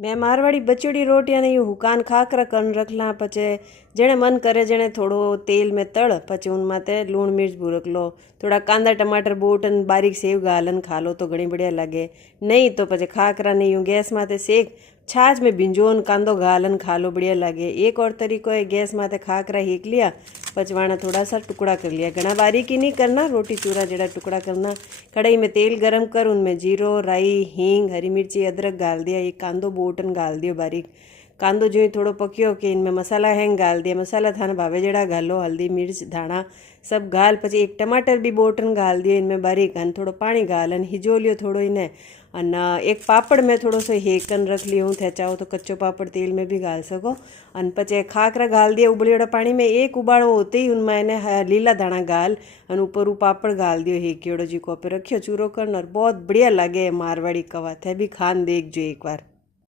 मैं मारवाड़ी बचड़ी रोटियाँ ने यूँ हुकान खाकरा कन रखला पचे जने मन करे जने थोड़ो तेल में तड़ पचे उन माते लूण मिर्च बुरक लो थोड़ा कांदा टमाटर बोटन बारीक सेव गालन खा लो तो घणी बढ़िया लगे। नहीं तो पचे खाकरा ने यूँ गैस माते सेक छाछ में भिंजोन कांदो गालन खा लो बढ़िया लगे। एक और तरीको है गैस माते खाकरा हेक लिया पचवाना थोड़ा सा टुकड़ा कर लिया, घना बारीकी नहीं करना, रोटी चूरा जड़ा टुकड़ा करना। कढ़ाई में तेल गरम कर उनमें जीरो राई हींग हरी मिर्ची अदरक गाल दिया, एक कांदो बोटन गाल दियो बारीक। कांदो जो थोड़ो पक्यो कि इनमें मसाला हैंग गाल दिया, मसाला थाने भावे जड़ा घालो, हल्दी मिर्च धाणा सब गाल पची एक टमाटर भी बोटन गाल दियो इनमें बारीक अन थोड़ो पानी गाल अन हिजो लियो थोड़ो इन्हें अन एक पापड़ में थोड़ो सो हेकन रख लियो हूँ थे चाहो तो कच्चो पापड़ तेल में भी गाल सको। अन पचे खाकरा गाल दिया उबलियोड़ा पानी में, एक उबाड़ो होते ही उनमें इन्हें लीला दाना गाल अन ऊपर पापड़ गाल दियो हेकियोड़ो जी को पे रखियो चूरो करन और बहुत बढ़िया लगे मारवाड़ी कवा थे भी खान देख जो एक बार।